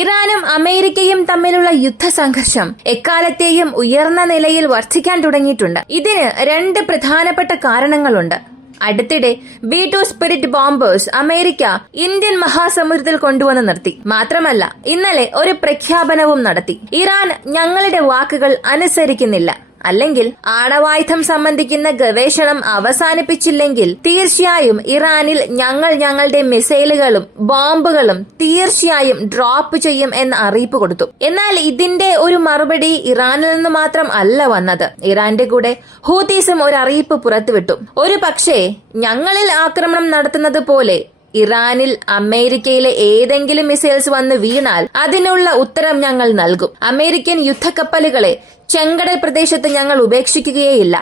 ഇറാനും അമേരിക്കയും തമ്മിലുള്ള യുദ്ധസംഘർഷം എക്കാലത്തെയും ഉയർന്ന നിലയിൽ വർദ്ധിക്കാൻ തുടങ്ങിയിട്ടുണ്ട്. ഇതിന് രണ്ട് പ്രധാനപ്പെട്ട കാരണങ്ങളുണ്ട്. അടുത്തിടെ B2 spirit bombers America Indian മഹാസമുദ്രത്തിൽ കൊണ്ടുവന്ന് നിർത്തി. മാത്രമല്ല ഇന്നലെ ഒരു പ്രഖ്യാപനവും നടത്തി. ഇറാൻ ഞങ്ങളുടെ വാക്കുകൾ അനുസരിക്കുന്നില്ല, അല്ലെങ്കിൽ ആണവായുധം സംബന്ധിക്കുന്ന ഗവേഷണം അവസാനിപ്പിച്ചില്ലെങ്കിൽ തീർച്ചയായും ഇറാനിൽ ഞങ്ങളുടെ മിസൈലുകളും ബോംബുകളും തീർച്ചയായും ഡ്രോപ്പ് ചെയ്യും എന്ന് അറിയിപ്പ് കൊടുത്തു. എന്നാൽ ഇതിന്റെ ഒരു മറുപടി ഇറാനിൽ നിന്ന് മാത്രം അല്ല വന്നത്. ഇറാന്റെ കൂടെ ഹൂതീസും ഒരു അറിയിപ്പ് പുറത്തുവിട്ടു. ഒരു പക്ഷേ ഞങ്ങളിൽ ആക്രമണം നടത്തുന്നത് പോലെ ഇറാനിൽ അമേരിക്കയിലെ ഏതെങ്കിലും മിസൈൽസ് വന്ന് വീണാൽ അതിനുള്ള ഉത്തരം ഞങ്ങൾ നൽകും. അമേരിക്കൻ യുദ്ധക്കപ്പലുകളെ ചെങ്കടൽ പ്രദേശത്ത് ഞങ്ങൾ ഉപേക്ഷിക്കുകയേയില്ല.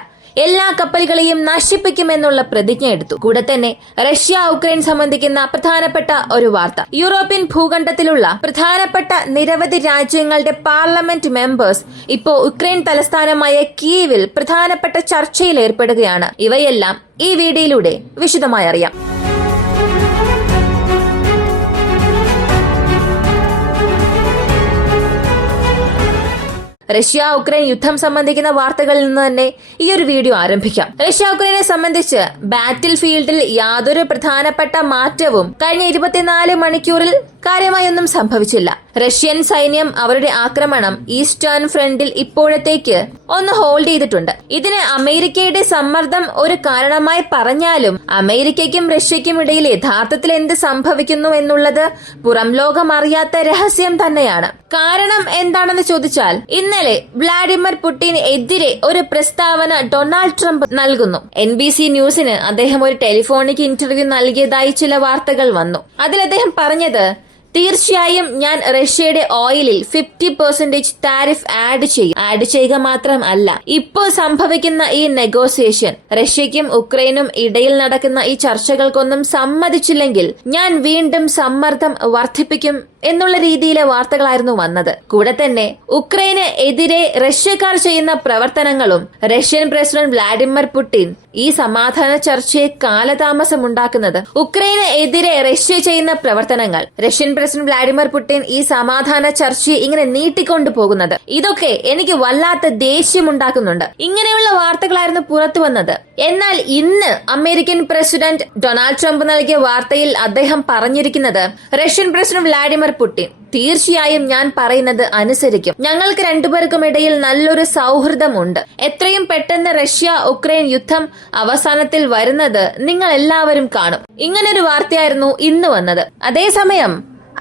എല്ലാ കപ്പലുകളെയും നശിപ്പിക്കുമെന്നുള്ള പ്രതിജ്ഞ എടുത്തു. കൂടെ തന്നെ റഷ്യ ഉക്രൈൻ സംബന്ധിക്കുന്ന പ്രധാനപ്പെട്ട ഒരു വാർത്ത. യൂറോപ്യൻ ഭൂഖണ്ഡത്തിലുള്ള പ്രധാനപ്പെട്ട നിരവധി രാജ്യങ്ങളുടെ പാർലമെന്റ് മെമ്പേഴ്സ് ഇപ്പോൾ ഉക്രൈൻ തലസ്ഥാനമായ കീവിൽ പ്രധാനപ്പെട്ട ചർച്ചയിൽ ഏർപ്പെടുകയാണ്. ഇവയെല്ലാം ഈ വീഡിയോയിലൂടെ വിശദമായി അറിയാം. റഷ്യ ഉക്രൈൻ യുദ്ധം സംബന്ധിക്കുന്ന വാർത്തകളിൽ നിന്ന് തന്നെ ഈ ഒരു വീഡിയോ ആരംഭിക്കാം. റഷ്യ ഉക്രൈനെ സംബന്ധിച്ച് ബാറ്റിൽ ഫീൽഡിൽ യാതൊരു പ്രധാനപ്പെട്ട മാറ്റവും കഴിഞ്ഞ 24 മണിക്കൂറിൽ കാര്യമായൊന്നും സംഭവിച്ചില്ല. റഷ്യൻ സൈന്യം അവരുടെ ആക്രമണം ഈസ്റ്റേൺ ഫ്രണ്ടിൽ ഇപ്പോഴത്തേക്ക് ഒന്ന് ഹോൾഡ് ചെയ്തിട്ടുണ്ട്. ഇതിന് അമേരിക്കയുടെ സമ്മർദ്ദം ഒരു കാരണമായി പറഞ്ഞാലും അമേരിക്കയ്ക്കും റഷ്യയ്ക്കും ഇടയിൽ യഥാർത്ഥത്തിൽ എന്ത് സംഭവിക്കുന്നു എന്നുള്ളത് പുറം ലോകം അറിയാത്ത രഹസ്യം തന്നെയാണ്. കാരണം എന്താണെന്ന് ചോദിച്ചാൽ ഇന്നലെ വ്ളാഡിമിർ പുടിന് എതിരെ ഒരു പ്രസ്താവന ഡൊണാൾഡ് ട്രംപ് നൽകുന്നു. NBC ന്യൂസിന് അദ്ദേഹം ഒരു ടെലിഫോണിക് ഇന്റർവ്യൂ നൽകിയതായി ചില വാർത്തകൾ വന്നു. അതിൽ അദ്ദേഹം പറഞ്ഞത്, തീർച്ചയായും ഞാൻ റഷ്യയുടെ ഓയിലിൽ 50% താരിഫ് ആഡ് ചെയ്യുക മാത്രം അല്ല, ഇപ്പോൾ സംഭവിക്കുന്ന ഈ നെഗോസിയേഷൻ റഷ്യയ്ക്കും ഉക്രൈനും ഇടയിൽ നടക്കുന്ന ഈ ചർച്ചകൾക്കൊന്നും സമ്മതിച്ചില്ലെങ്കിൽ ഞാൻ വീണ്ടും സമ്മർദ്ദം വർദ്ധിപ്പിക്കും എന്നുള്ള രീതിയിലെ വാർത്തകളായിരുന്നു വന്നത്. കൂടെ തന്നെ ഉക്രൈന് എതിരെ റഷ്യക്കാർ ചെയ്യുന്ന പ്രവർത്തനങ്ങളും റഷ്യൻ പ്രസിഡന്റ് വ്ളാഡിമിർ പുടിൻ ഈ സമാധാന ചർച്ചയെ കാലതാമസമുണ്ടാക്കുന്നത്. ഉക്രൈന് എതിരെ റഷ്യ ചെയ്യുന്ന പ്രവർത്തനങ്ങൾ, റഷ്യൻ പ്രസിഡന്റ് വ്ളാഡിമിർ പുടിൻ ഈ സമാധാന ചർച്ചയെ ഇങ്ങനെ നീട്ടിക്കൊണ്ടു പോകുന്നത്, ഇതൊക്കെ എനിക്ക് വല്ലാത്ത ദേഷ്യമുണ്ടാക്കുന്നുണ്ട്. ഇങ്ങനെയുള്ള വാർത്തകളായിരുന്നു പുറത്തു വന്നത്. എന്നാൽ ഇന്ന് അമേരിക്കൻ പ്രസിഡന്റ് ഡൊണാൾഡ് ട്രംപ് നൽകിയ വാർത്തയിൽ അദ്ദേഹം പറഞ്ഞിരിക്കുന്നത്, റഷ്യൻ പ്രസിഡന്റ് വ്ളാഡിമിർ പുടിൻ തീർച്ചയായും ഞാൻ പറയുന്നത് അനുസരിക്കും. ഞങ്ങൾക്ക് രണ്ടുപേർക്കും ഇടയിൽ നല്ലൊരു സൗഹൃദമുണ്ട്. എത്രയും പെട്ടെന്ന് റഷ്യ ഉക്രൈൻ യുദ്ധം അവസാനത്തിൽ വരുന്നത് നിങ്ങൾ എല്ലാവരും കാണും. ഇങ്ങനൊരു വാർത്തയായിരുന്നു ഇന്ന് വന്നത്. അതേസമയം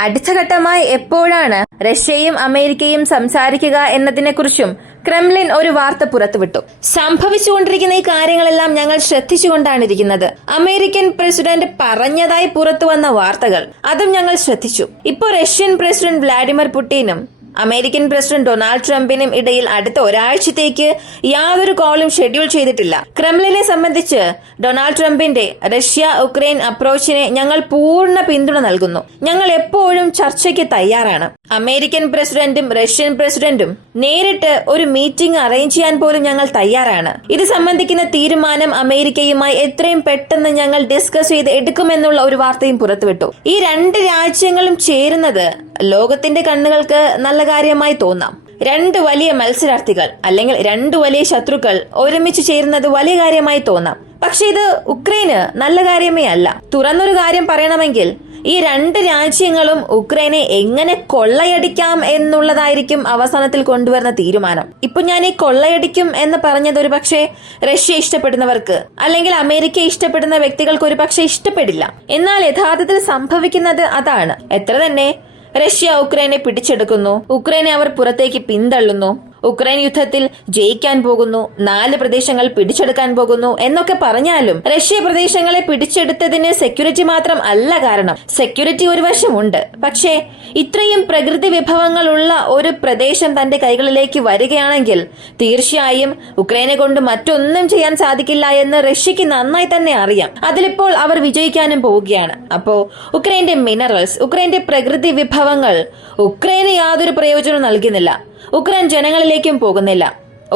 അടുത്ത ഘട്ടമായി എപ്പോഴാണ് റഷ്യയും അമേരിക്കയും സംസാരിക്കുക എന്നതിനെക്കുറിച്ചും ക്രെംലിൻ ഒരു വാർത്ത പുറത്തുവിട്ടു. സംഭവിച്ചുകൊണ്ടിരിക്കുന്ന ഈ കാര്യങ്ങളെല്ലാം ഞങ്ങൾ ശ്രദ്ധിച്ചുകൊണ്ടാണ് ഇരിക്കുന്നത്. അമേരിക്കൻ പ്രസിഡന്റ് പറഞ്ഞതായി പുറത്തു വന്ന വാർത്തകൾ അതും ഞങ്ങൾ ശ്രദ്ധിച്ചു. ഇപ്പോൾ റഷ്യൻ പ്രസിഡന്റ് വ്ളാഡിമിർ പുടിനും അമേരിക്കൻ പ്രസിഡന്റ് ഡൊണാൾഡ് ട്രംപിനും ഇടയിൽ അടുത്ത ഒരാഴ്ചത്തേക്ക് യാതൊരു കോളും ഷെഡ്യൂൾ ചെയ്തിട്ടില്ല. ക്രെംലിനെ സംബന്ധിച്ച് ഡൊണാൾഡ് ട്രംപിന്റെ റഷ്യ ഉക്രൈൻ അപ്രോച്ചിനെ ഞങ്ങൾ പൂർണ്ണ പിന്തുണ നൽകുന്നു. ഞങ്ങൾ എപ്പോഴും ചർച്ചയ്ക്ക് തയ്യാറാണ്. അമേരിക്കൻ പ്രസിഡന്റും റഷ്യൻ പ്രസിഡന്റും നേരിട്ട് ഒരു മീറ്റിംഗ് അറേഞ്ച് ചെയ്യാൻ പോലും ഞങ്ങൾ തയ്യാറാണ്. ഇത് സംബന്ധിക്കുന്ന തീരുമാനം അമേരിക്കയുമായി എത്രയും പെട്ടെന്ന് ഞങ്ങൾ ഡിസ്കസ് ചെയ്ത് എടുക്കുമെന്നുള്ള ഒരു വാർത്തയും പുറത്തുവിട്ടു. ഈ രണ്ട് രാജ്യങ്ങളും ചേരുന്നത് ലോകത്തിന്റെ കണ്ണുകൾക്ക് നല്ല കാര്യമായി തോന്നാം. രണ്ട് വലിയ മത്സരാർത്ഥികൾ അല്ലെങ്കിൽ രണ്ട് വലിയ ശത്രുക്കൾ ഒരുമിച്ച് ചേരുന്നത് വലിയ കാര്യമായി തോന്നാം. പക്ഷെ ഇത് ഉക്രൈന് നല്ല കാര്യമേ അല്ല. തുറന്നൊരു കാര്യം പറയണമെങ്കിൽ ഈ രണ്ട് രാജ്യങ്ങളും ഉക്രൈനെ എങ്ങനെ കൊള്ളയടിക്കാം എന്നുള്ളതായിരിക്കും അവസാനത്തിൽ കൊണ്ടുവരുന്ന തീരുമാനം. ഇപ്പൊ ഞാൻ ഈ കൊള്ളയടിക്കും എന്ന് പറഞ്ഞത് ഒരു പക്ഷേ റഷ്യ ഇഷ്ടപ്പെടുന്നവർക്ക് അല്ലെങ്കിൽ അമേരിക്ക ഇഷ്ടപ്പെടുന്ന വ്യക്തികൾക്ക് ഒരു പക്ഷേ ഇഷ്ടപ്പെടില്ല. എന്നാൽ യഥാർത്ഥത്തിൽ സംഭവിക്കുന്നത് അതാണ്. എത്ര തന്നെ റഷ്യ ഉക്രൈനെ പിടിച്ചെടുക്കുന്നു, ഉക്രൈനെ അവർ പുറത്തേക്ക് പിന്തള്ളുന്നു, ഉക്രൈൻ യുദ്ധത്തിൽ ജയിക്കാൻ പോകുന്നു, 4 പ്രദേശങ്ങൾ പിടിച്ചെടുക്കാൻ പോകുന്നു എന്നൊക്കെ പറഞ്ഞാലും റഷ്യ പ്രദേശങ്ങളെ പിടിച്ചെടുത്തതിന് സെക്യൂരിറ്റി മാത്രം അല്ല കാരണം. സെക്യൂരിറ്റി ഒരു വശമുണ്ട്. പക്ഷേ ഇത്രയും പ്രകൃതി വിഭവങ്ങളുള്ള ഒരു പ്രദേശം തന്റെ കൈകളിലേക്ക് വരികയാണെങ്കിൽ തീർച്ചയായും ഉക്രൈനെ കൊണ്ട് മറ്റൊന്നും ചെയ്യാൻ സാധിക്കില്ല എന്ന് റഷ്യക്ക് നന്നായി തന്നെ അറിയാം. അതിലിപ്പോൾ അവർ വിജയിക്കാനും പോവുകയാണ്. അപ്പോ ഉക്രൈന്റെ മിനറൽസ്, ഉക്രൈന്റെ പ്രകൃതി വിഭവങ്ങൾ ഉക്രൈന് യാതൊരു പ്രയോജനവും നൽകുന്നില്ല. ഉക്രൈൻ ജനങ്ങളിലേക്കും പോകുന്നില്ല.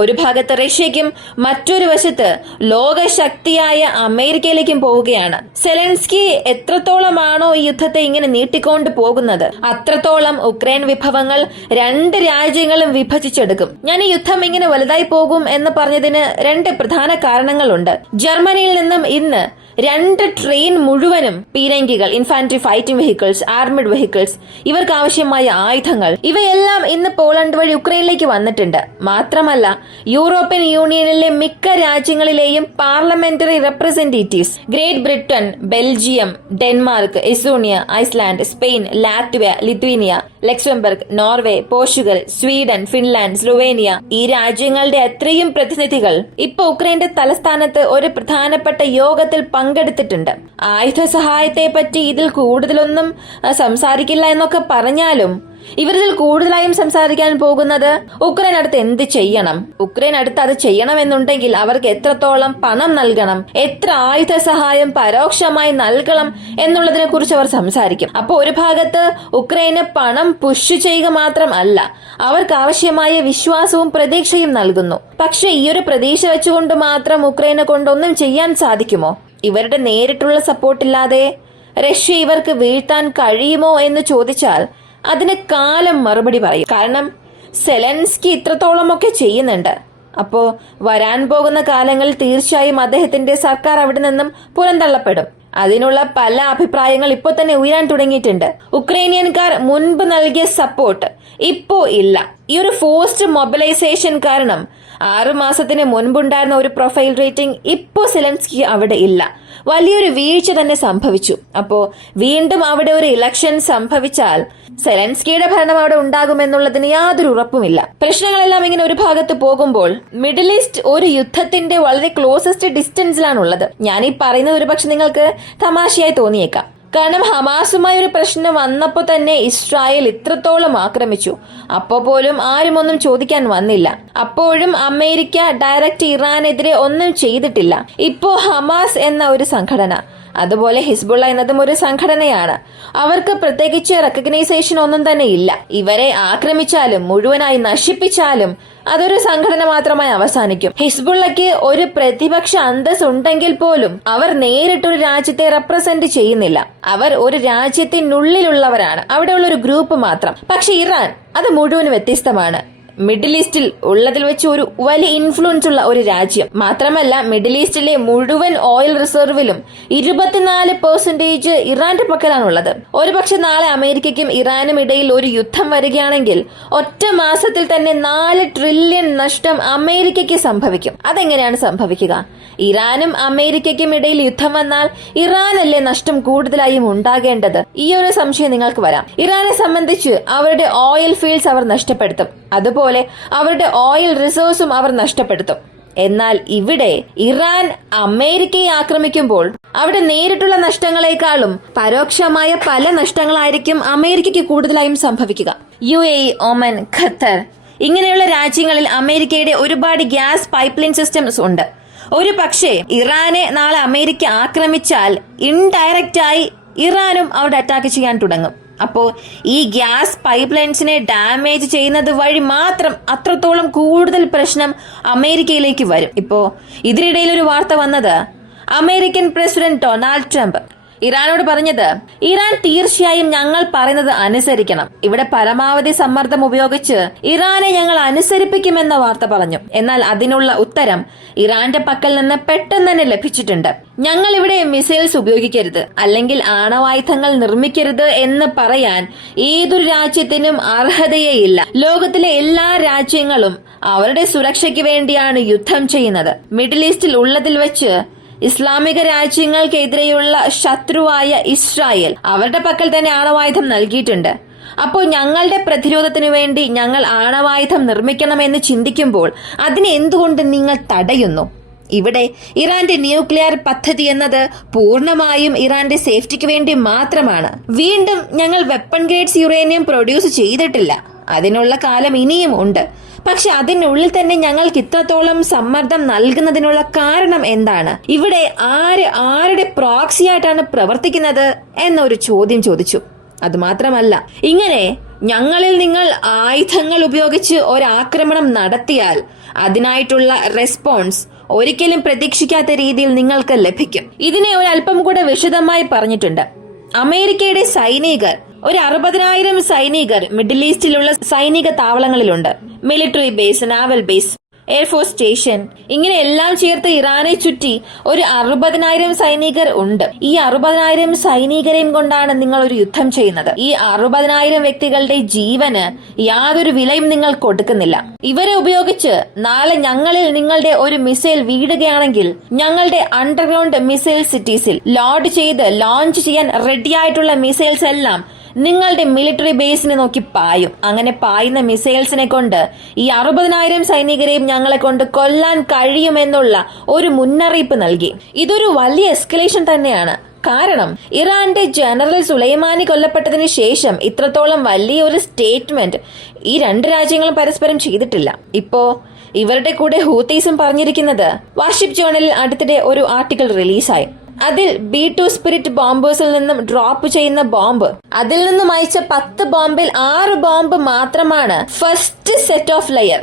ഒരു ഭാഗത്ത് റഷ്യയ്ക്കും മറ്റൊരു വശത്ത് ലോകശക്തിയായ അമേരിക്കയിലേക്കും പോവുകയാണ്. സെലൻസ്കി എത്രത്തോളമാണോ ഈ യുദ്ധത്തെ ഇങ്ങനെ നീട്ടിക്കൊണ്ടു പോകുന്നത്, അത്രത്തോളം ഉക്രൈൻ വിഭവങ്ങൾ രണ്ട് രാജ്യങ്ങളും വിഭജിച്ചെടുക്കും. ഞാൻ ഈ യുദ്ധം ഇങ്ങനെ വലുതായി പോകും എന്ന് പറഞ്ഞതിന് രണ്ട് പ്രധാന കാരണങ്ങളുണ്ട്. ജർമ്മനിയിൽ നിന്നും ഇന്ന് 2 ട്രെയിൻ മുഴുവനും പീരങ്കികൾ, ഇൻഫാൻട്രി ഫൈറ്റിംഗ് വെഹിക്കിൾസ്, ആർമിഡ് വെഹിക്കിൾസ്, ഇവർക്ക് ആവശ്യമായ ആയുധങ്ങൾ, ഇവയെല്ലാം ഇന്ന് പോളണ്ട് വഴി ഉക്രൈനിലേക്ക് വന്നിട്ടുണ്ട്. മാത്രമല്ല യൂറോപ്യൻ യൂണിയനിലെ മിക്ക രാജ്യങ്ങളിലെയും parliamentary representatives, great Britain, Belgium, Denmark, Estonia, Iceland, Spain, Latvia, Lithuania, Luxembourg, Norway, Portugal, Sweden, Finland, Slovenia, ഈ രാജ്യങ്ങളുടെ അത്രയും പ്രതിനിധികൾ ഇപ്പൊ ഉക്രൈന്റെ തലസ്ഥാനത്ത് ഒരു പ്രധാനപ്പെട്ട യോഗത്തിൽ പങ്കെടുത്തിട്ടുണ്ട്. ആയുധ സഹായത്തെ പറ്റി ഇതിൽ കൂടുതലൊന്നും സംസാരിക്കില്ല എന്നൊക്കെ പറഞ്ഞാലും ഇവരിൽ കൂടുതലായും സംസാരിക്കാൻ പോകുന്നത് ഉക്രൈൻ അടുത്ത് എന്ത് ചെയ്യണം, ഉക്രൈൻ അടുത്ത് അത് ചെയ്യണമെന്നുണ്ടെങ്കിൽ അവർക്ക് എത്രത്തോളം പണം നൽകണം, എത്ര ആയുധ സഹായം പരോക്ഷമായി നൽകണം എന്നുള്ളതിനെ കുറിച്ച് അവർ സംസാരിക്കും. അപ്പോൾ ഒരു ഭാഗത്ത് ഉക്രൈന് പണം പുഷ് ചെയ്യുക മാത്രം അല്ല, അവർക്ക് ആവശ്യമായ വിശ്വാസവും പ്രതീക്ഷയും നൽകുന്നു. പക്ഷെ ഈ ഒരു പ്രതീക്ഷ വെച്ചുകൊണ്ട് മാത്രം ഉക്രൈനെ കൊണ്ടൊന്നും ചെയ്യാൻ സാധിക്കുമോ? ഇവരുടെ നേരിട്ടുള്ള സപ്പോർട്ടില്ലാതെ റഷ്യ ഇവർക്ക് വീഴ്ത്താൻ കഴിയുമോ എന്ന് ചോദിച്ചാൽ അതിന് കാലം മറുപടി പറയും. കാരണം സെലൻസ്കി ഇത്രത്തോളമൊക്കെ ചെയ്യുന്നുണ്ട്. അപ്പോ വരാൻ പോകുന്ന കാലങ്ങളിൽ തീർച്ചയായും അദ്ദേഹത്തിന്റെ സർക്കാർ അവിടെ നിന്നും പുറന്തള്ളപ്പെടും. അതിനുള്ള പല അഭിപ്രായങ്ങൾ ഇപ്പോൾ തന്നെ ഉയരാൻ തുടങ്ങിയിട്ടുണ്ട്. ഉക്രൈനിയൻകാർ മുൻപ് നൽകിയ സപ്പോർട്ട് ഇപ്പോ ഇല്ല. ഈ ഒരു ഫോഴ്സ്ഡ് മൊബിലൈസേഷൻ കാരണം 6 മാസത്തിന് മുൻപുണ്ടായിരുന്ന ഒരു പ്രൊഫൈൽ റേറ്റിംഗ് ഇപ്പോ സെലൻസ്കി അവിടെ ഇല്ല. വലിയൊരു വീഴ്ച തന്നെ സംഭവിച്ചു. അപ്പോ വീണ്ടും അവിടെ ഒരു ഇലക്ഷൻ സംഭവിച്ചാൽ സെലൻസ്കിയുടെ ഭരണം അവിടെ ഉണ്ടാകുമെന്നുള്ളതിന് യാതൊരു ഉറപ്പുമില്ല. പ്രശ്നങ്ങളെല്ലാം ഇങ്ങനെ ഒരു ഭാഗത്ത് പോകുമ്പോൾ മിഡിൽ ഈസ്റ്റ് ഒരു യുദ്ധത്തിന്റെ വളരെ ക്ലോസസ്റ്റ് ഡിസ്റ്റൻസിലാണുള്ളത്. ഞാൻ ഈ പറയുന്നത് ഒരുപക്ഷെ നിങ്ങൾക്ക് തമാശയായി തോന്നിയേക്കാം. കാരണം ഹമാസുമായി ഒരു പ്രശ്നം വന്നപ്പോൾ തന്നെ ഇസ്രായേൽ ഇത്രത്തോളം ആക്രമിച്ചു. അപ്പോ പോലും ആരും ഒന്നും ചോദിക്കാൻ വന്നില്ല. അപ്പോഴും അമേരിക്ക ഡയറക്റ്റ് ഇറാനെതിരെ ഒന്നും ചെയ്തിട്ടില്ല. ഇപ്പോ ഹമാസ് എന്ന ഒരു സംഘടന, അതുപോലെ ഹിസ്ബുള്ള എന്നതും ഒരു സംഘടനയാണ്. അവർക്ക് പ്രത്യേകിച്ച് റെക്കഗ്നൈസേഷൻ ഒന്നും തന്നെ ഇല്ല. ഇവരെ ആക്രമിച്ചാലും മുഴുവനായി നശിപ്പിച്ചാലും അതൊരു സംഘടന മാത്രമായി അവസാനിക്കും. ഹിസ്ബുള്ളയ്ക്ക് ഒരു പ്രതിപക്ഷ അന്തസ് ഉണ്ടെങ്കിൽ പോലും അവർ നേരിട്ടൊരു രാജ്യത്തെ റെപ്രസെന്റ് ചെയ്യുന്നില്ല. അവർ ഒരു രാജ്യത്തിനുള്ളിലുള്ളവരാണ്, അവിടെയുള്ള ഒരു ഗ്രൂപ്പ് മാത്രം. പക്ഷെ ഇറാൻ അത് മുഴുവൻ വ്യത്യസ്തമാണ്. മിഡിൽ ഈസ്റ്റിൽ ഉള്ളതിൽ വെച്ച് ഒരു വലിയ ഇൻഫ്ലുവൻസ് ഉള്ള ഒരു രാജ്യം. മാത്രമല്ല മിഡിൽ ഈസ്റ്റിലെ മുഴുവൻ ഓയിൽ റിസർവിലും 24% ഇറാന്റെ പക്കലാണുള്ളത്. ഒരുപക്ഷെ നാളെ അമേരിക്കയ്ക്കും ഇറാനും ഇടയിൽ ഒരു യുദ്ധം വരികയാണെങ്കിൽ ഒറ്റ മാസത്തിൽ തന്നെ 4 ട്രില്യൺ നഷ്ടം അമേരിക്കയ്ക്ക് സംഭവിക്കും. അതെങ്ങനെയാണ് സംഭവിക്കുക? ഇറാനും അമേരിക്കയ്ക്കും ഇടയിൽ യുദ്ധം വന്നാൽ ഇറാനല്ലേ നഷ്ടം കൂടുതലായും ഉണ്ടാകേണ്ടത്? ഈ ഒരു സംശയം നിങ്ങൾക്ക് വരാം. ഇറാനെ സംബന്ധിച്ച് അവരുടെ ഓയിൽ ഫീൽഡ്സ് അവർ നഷ്ടപ്പെടുത്തും, അതുപോലെ അവരുടെ ഓയിൽ റിസോഴ്സും അവർ നഷ്ടപ്പെടുത്തും. എന്നാൽ ഇവിടെ ഇറാൻ അമേരിക്കയെ ആക്രമിക്കുമ്പോൾ അവിടെ നേരിട്ടുള്ള നഷ്ടങ്ങളെക്കാളും പരോക്ഷമായ പല നഷ്ടങ്ങളായിരിക്കും അമേരിക്കയ്ക്ക് കൂടുതലായും സംഭവിക്കുക. UAE, ഒമൻ, ഖത്തർ ഇങ്ങനെയുള്ള രാജ്യങ്ങളിൽ അമേരിക്കയുടെ ഒരുപാട് ഗ്യാസ് പൈപ്പ് ലൈൻ സിസ്റ്റംസ് ഉണ്ട്. ഒരു പക്ഷേ ഇറാനെ നാളെ അമേരിക്ക ആക്രമിച്ചാൽ ഇൻഡയറക്റ്റായി ഇറാനും അവിടെ അറ്റാക്ക് ചെയ്യാൻ തുടങ്ങും. അപ്പോ ഈ ഗ്യാസ് പൈപ്പ് ലൈൻസിനെ ഡാമേജ് ചെയ്യുന്നത് വഴി മാത്രം അത്രത്തോളം കൂടുതൽ പ്രശ്നം അമേരിക്കയിലേക്ക് വരും. ഇപ്പോ ഇതിനിടയിൽ ഒരു വാർത്ത വന്നത് അമേരിക്കൻ പ്രസിഡന്റ് ഡൊണാൾഡ് ട്രംപ് ഇറാനോട് പറഞ്ഞത്, ഇറാൻ തീർച്ചയായും ഞങ്ങൾ പറയുന്നത് അനുസരിക്കണം. ഇവിടെ പരമാവധി സമ്മർദ്ദം ഉപയോഗിച്ച് ഇറാനെ ഞങ്ങൾ അനുസരിപ്പിക്കുമെന്ന വാർത്ത പറഞ്ഞു. എന്നാൽ അതിനുള്ള ഉത്തരം ഇറാന്റെ പക്കൽ നിന്ന് പെട്ടെന്ന് തന്നെ ലഭിച്ചിട്ടുണ്ട്. ഞങ്ങൾ ഇവിടെ മിസൈൽസ് ഉപയോഗിക്കരുത് അല്ലെങ്കിൽ ആണവായുധങ്ങൾ നിർമ്മിക്കരുത് എന്ന് പറയാൻ ഏതൊരു രാജ്യത്തിനും അർഹതയേയില്ല. ലോകത്തിലെ എല്ലാ രാജ്യങ്ങളും അവരുടെ സുരക്ഷയ്ക്ക് വേണ്ടിയാണ് യുദ്ധം ചെയ്യുന്നത്. മിഡിൽ ഈസ്റ്റിൽ ഉള്ളതിൽ വെച്ച് ഇസ്ലാമിക രാജ്യങ്ങൾക്കെതിരെയുള്ള ശത്രുവായ ഇസ്രായേൽ അവരുടെ പക്കൽ തന്നെ ആണവായുധം നൽകിയിട്ടുണ്ട്. അപ്പോൾ ഞങ്ങളുടെ പ്രതിരോധത്തിനു വേണ്ടി ഞങ്ങൾ ആണവായുധം നിർമ്മിക്കണമെന്ന് ചിന്തിക്കുമ്പോൾ അതിനെ എന്തുകൊണ്ട് നിങ്ങൾ തടയുന്നു? ഇവിടെ ഇറാന്റെ ന്യൂക്ലിയർ പദ്ധതി എന്നത് പൂർണ്ണമായും ഇറാന്റെ സേഫ്റ്റിക്ക് വേണ്ടി മാത്രമാണ്. വീണ്ടും ഞങ്ങൾ വെപ്പൺ ഗ്രേഡ്സ് യുറേനിയം പ്രൊഡ്യൂസ് ചെയ്തിട്ടില്ല, അതിനുള്ള കാലം ഇനിയും ഉണ്ട്. പക്ഷെ അതിനുള്ളിൽ തന്നെ ഞങ്ങൾക്ക് ഇത്രത്തോളം സമ്മർദ്ദം നൽകുന്നതിനുള്ള കാരണം എന്താണ്? ഇവിടെ ആരുടെ പ്രോക്സിയായിട്ടാണ് പ്രവർത്തിക്കുന്നത് എന്നൊരു ചോദ്യം ചോദിച്ചു. അതുമാത്രമല്ല, ഇങ്ങനെ ഞങ്ങളിൽ നിങ്ങൾ ആയുധങ്ങൾ ഉപയോഗിച്ച് ഒരാക്രമണം നടത്തിയാൽ അതിനായിട്ടുള്ള റെസ്പോൺസ് ഒരിക്കലും പ്രതീക്ഷിക്കാത്ത രീതിയിൽ നിങ്ങൾക്ക് ലഭിക്കും. ഇതിനെ ഒരല്പം കൂടെ വിശദമായി പറഞ്ഞിട്ടുണ്ട്. അമേരിക്കയുടെ സൈനികർ ഒരു 60,000 സൈനികർ മിഡിൽ ഈസ്റ്റിലുള്ള സൈനിക താവളങ്ങളിലുണ്ട്. മിലിറ്ററി ബേസ്, നാവൽ ബേസ്, എയർഫോഴ്സ് സ്റ്റേഷൻ, ഇങ്ങനെ എല്ലാം ചേർത്ത് ഇറാനെ ചുറ്റി ഒരു 60,000 സൈനികർ ഉണ്ട്. ഈ 60,000 സൈനികരെയും കൊണ്ടാണ് നിങ്ങൾ ഒരു യുദ്ധം ചെയ്യുന്നത്. ഈ 60,000 വ്യക്തികളുടെ ജീവന് യാതൊരു വിലയും നിങ്ങൾ കൊടുക്കുന്നില്ല. ഇവരെ ഉപയോഗിച്ച് നാളെ ഞങ്ങളിൽ നിങ്ങളുടെ ഒരു മിസൈൽ വീഴുകയാണെങ്കിൽ ഞങ്ങളുടെ അണ്ടർഗ്രൗണ്ട് മിസൈൽ സിറ്റീസിൽ ലോഡ് ചെയ്ത് ലോഞ്ച് ചെയ്യാൻ റെഡിയായിട്ടുള്ള മിസൈൽസ് എല്ലാം നിങ്ങളുടെ മിലിറ്ററി ബേസിനെ നോക്കി പായും. അങ്ങനെ പായുന്ന മിസൈൽസിനെ കൊണ്ട് ഈ 60,000 സൈനികരെയും ഞങ്ങളെ കൊണ്ട് കൊല്ലാൻ കഴിയുമെന്നുള്ള ഒരു മുന്നറിയിപ്പ് നൽകി. ഇതൊരു വലിയ എസ്കലേഷൻ തന്നെയാണ്. കാരണം ഇറാന്റെ ജനറൽ സുലൈമാനി കൊല്ലപ്പെട്ടതിന് ശേഷം ഇത്രത്തോളം വലിയൊരു സ്റ്റേറ്റ്മെന്റ് ഈ രണ്ട് രാജ്യങ്ങളും പരസ്പരം ചെയ്തിട്ടില്ല. ഇപ്പോ ഇവരുടെ കൂടെ ഹൂത്തീസും പറഞ്ഞിരിക്കുന്നത്, വാർഷിപ്പ് ജേണലിൽ അടുത്തിടെ ഒരു ആർട്ടിക്കിൾ റിലീസായി. അതിൽ B2 സ്പിരിറ്റ് ബോംബേഴ്സിൽ നിന്നും ഡ്രോപ്പ് ചെയ്യുന്ന ബോംബ്, അതിൽ നിന്നും അയച്ച 10 ബോംബിൽ 6 ബോംബ് മാത്രമാണ് first set of layer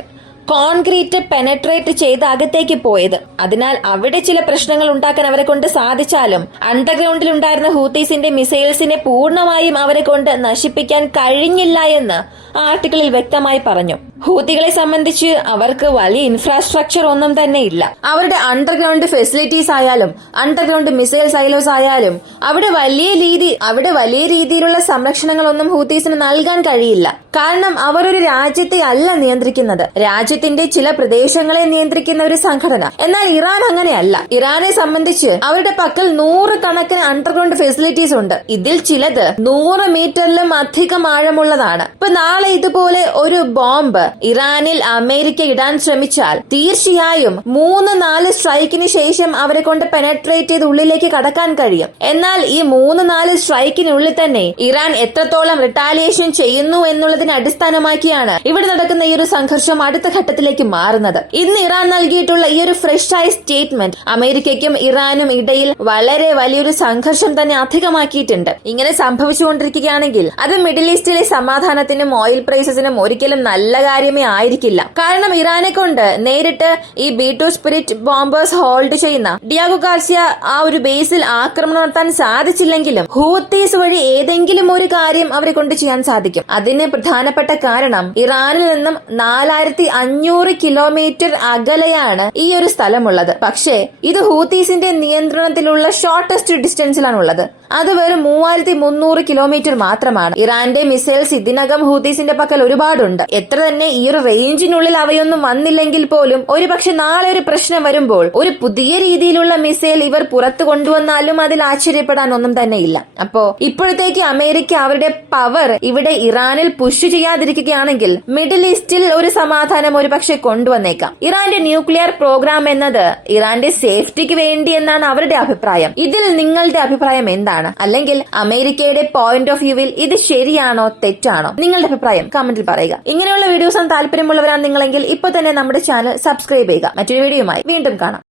concrete penetrate ചെയ്ത് അകത്തേക്ക് പോയത്. അതിനാൽ അവിടെ ചില പ്രശ്നങ്ങൾ ഉണ്ടാക്കാൻ അവരെ കൊണ്ട് സാധിച്ചാലും അണ്ടർഗ്രൗണ്ടിൽ ഉണ്ടായിരുന്ന ഹൂത്തീസിന്റെ മിസൈൽസിനെ പൂർണ്ണമായും അവരെ കൊണ്ട് നശിപ്പിക്കാൻ കഴിഞ്ഞില്ല എന്ന് ആർട്ടിക്കിളിൽ വ്യക്തമായി പറഞ്ഞു. ഹൂത്തികളെ സംബന്ധിച്ച് അവർക്ക് വലിയ ഇൻഫ്രാസ്ട്രക്ചർ ഒന്നും തന്നെ ഇല്ല. അവരുടെ അണ്ടർഗ്രൗണ്ട് ഫെസിലിറ്റീസ് ആയാലും അണ്ടർഗ്രൗണ്ട് മിസൈൽ സൈലോസ് ആയാലും അവിടെ വലിയ രീതിയിലുള്ള സംരക്ഷണങ്ങളൊന്നും ഹൂത്തീസിന് നൽകാൻ കഴിയില്ല. കാരണം അവർ ഒരു രാജ്യത്തെ അല്ല നിയന്ത്രിക്കുന്നത്, രാജ്യത്തിന്റെ ചില പ്രദേശങ്ങളെ നിയന്ത്രിക്കുന്ന ഒരു സംഘടന. എന്നാൽ ഇറാൻ അങ്ങനെയല്ല. ഇറാനെ സംബന്ധിച്ച് അവരുടെ പക്കൽ 100 കണക്കിന് അണ്ടർഗ്രൗണ്ട് ഫെസിലിറ്റീസ് ഉണ്ട്. ഇതിൽ ചിലത് 100 മീറ്ററിലും അധികം ആഴമുള്ളതാണ്. ഇപ്പൊ നാളെ ഇതുപോലെ ഒരു ബോംബ് ഇറാനിൽ അമേരിക്ക ഇടാൻ ശ്രമിച്ചാൽ തീർച്ചയായും 3-4 സ്ട്രൈക്കിന് ശേഷം അവരെ കൊണ്ട് പെനട്രേറ്റ് ചെയ്ത് ഉള്ളിലേക്ക് കടക്കാൻ കഴിയും. എന്നാൽ ഈ 3-4 സ്ട്രൈക്കിനുള്ളിൽ തന്നെ ഇറാൻ എത്രത്തോളം റിട്ടാലിയേഷൻ ചെയ്യുന്നു എന്നുള്ളതിനെ അടിസ്ഥാനമാക്കിയാണ് ഇവിടെ നടക്കുന്ന ഈ ഒരു സംഘർഷം അടുത്ത ഘട്ടത്തിലേക്ക് മാറുന്നത്. ഇന്ന് ഇറാൻ നൽകിയിട്ടുള്ള ഈ ഒരു ഫ്രഷ് ആയ സ്റ്റേറ്റ്മെന്റ് അമേരിക്കയ്ക്കും ഇറാനും ഇടയിൽ വളരെ വലിയൊരു സംഘർഷം തന്നെ അധികമാക്കിയിട്ടുണ്ട്. ഇങ്ങനെ സംഭവിച്ചുകൊണ്ടിരിക്കുകയാണെങ്കിൽ അത് മിഡിൽ ഈസ്റ്റിലെ സമാധാനത്തിനും ഓയിൽ പ്രൈസസിനും ഒരിക്കലും നല്ല കാര്യമേ ആയിരിക്കില്ല. കാരണം ഇറാനെ കൊണ്ട് നേരിട്ട് ഈ B2 സ്പിരിറ്റ് ബോംബേഴ്സ് ഹോൾഡ് ചെയ്യുന്ന ഡിയാഗോ ഗാർസിയ ആ ഒരു ബേസിൽ ആക്രമണം നടത്താൻ സാധിച്ചില്ലെങ്കിലും ഹൂത്തീസ് വഴി ഏതെങ്കിലും ഒരു കാര്യം അവരെ കൊണ്ട് ചെയ്യാൻ സാധിക്കും. അതിന് പ്രധാനപ്പെട്ട കാരണം ഇറാനിൽ നിന്നും 4,500 കിലോമീറ്റർ അകലെയാണ് ഈ ഒരു സ്ഥലമുള്ളത്. പക്ഷേ ഇത് ഹൂത്തീസിന്റെ നിയന്ത്രണത്തിലുള്ള ഷോർട്ടസ്റ്റ് ഡിസ്റ്റൻസിലാണുള്ളത്. അത് വെറും 3,300 കിലോമീറ്റർ മാത്രമാണ്. ഇറാന്റെ മിസൈൽസ് ഇതിനകം ഹൂത്തീസിന്റെ പക്കൽ ഒരുപാടുണ്ട്. എത്ര തന്നെ ഈ ഒരു റേഞ്ചിനുള്ളിൽ അവയൊന്നും വന്നില്ലെങ്കിൽ പോലും ഒരു പക്ഷെ നാളെ ഒരു പ്രശ്നം വരുമ്പോൾ ഒരു പുതിയ രീതിയിലുള്ള മിസൈൽ ഇവർ പുറത്തു കൊണ്ടുവന്നാലും അതിൽ ആശ്ചര്യപ്പെടാൻ ഒന്നും തന്നെ ഇല്ല. അപ്പോ ഇപ്പോഴത്തേക്ക് അമേരിക്ക അവരുടെ പവർ ഇവിടെ ഇറാനിൽ പുഷ് ചെയ്യാതിരിക്കുകയാണെങ്കിൽ മിഡിൽ ഈസ്റ്റിൽ ഒരു സമാധാനം ഒരു പക്ഷെ കൊണ്ടുവന്നേക്കാം. ഇറാന്റെ ന്യൂക്ലിയർ പ്രോഗ്രാം എന്നത് ഇറാന്റെ സേഫ്റ്റിക്ക് വേണ്ടി എന്നാണ് അവരുടെ അഭിപ്രായം. ഇതിൽ നിങ്ങളുടെ അഭിപ്രായം എന്താണ്? അല്ലെങ്കിൽ അമേരിക്കയുടെ പോയിന്റ് ഓഫ് വ്യൂവിൽ ഇത് ശരിയാണോ തെറ്റാണോ? നിങ്ങളുടെ അഭിപ്രായം കമന്റിൽ പറയുക. ഇങ്ങനെയുള്ള വീഡിയോസ് താല്പര്യമുള്ളവരാണ് നിങ്ങളെങ്കിൽ ഇപ്പൊ തന്നെ നമ്മുടെ ചാനൽ സബ്സ്ക്രൈബ് ചെയ്യുക. മറ്റൊരു വീഡിയോയുമായി വീണ്ടും കാണാം.